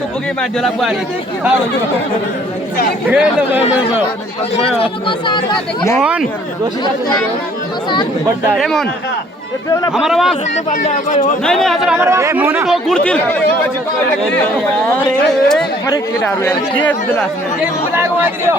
तू पुगे माध्यला बुआरी मोहन ए मोहन हमारा आवाज नहीं नहीं हजुर हमारा आवाज मोहन तो गुडतील अरे केटाहरु यार के दिलास नि के बुलाएको मात्रै हो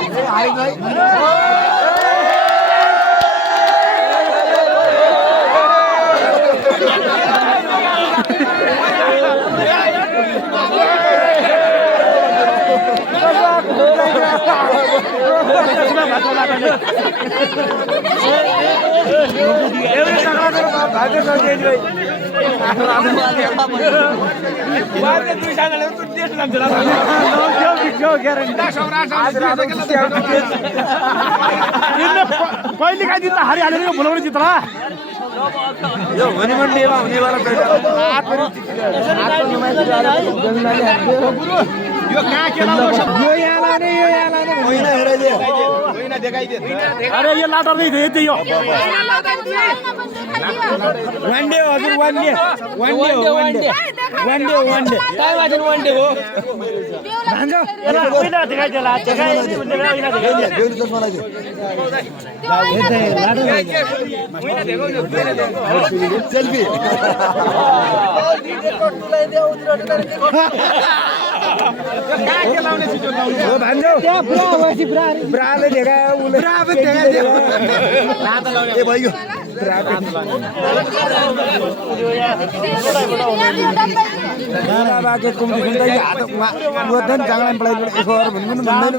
पहिले काय जित्ला हारिहालेर यो भोलौरी जित्ला यो हनीमून डेमा हुनेवाला यो कहाँ केला यो यहाँ लाने महिना हेराइदियो महिना देखाइदियो अरे यो लाटर नै थियो त्यो वन डे हजुर वन डे काय वाजन वन डे हो भान्जो यसलाई पहिला देखाइदियो ला देखाइदियो भन्ने बेला पहिला देखाइदियो बेउरी जसमा लाग्यो महिना देखाउनु सेल्फी हो भान्जो त्यहाँ ब्रा होसी ब्राले देखायो उले ब्रा पनि देखाइदियो रात लाउने ए भयो नारा बाके कुम्ती खुल्दै हात वदन जागलान पढाइ एक और भन्नु भन्दैन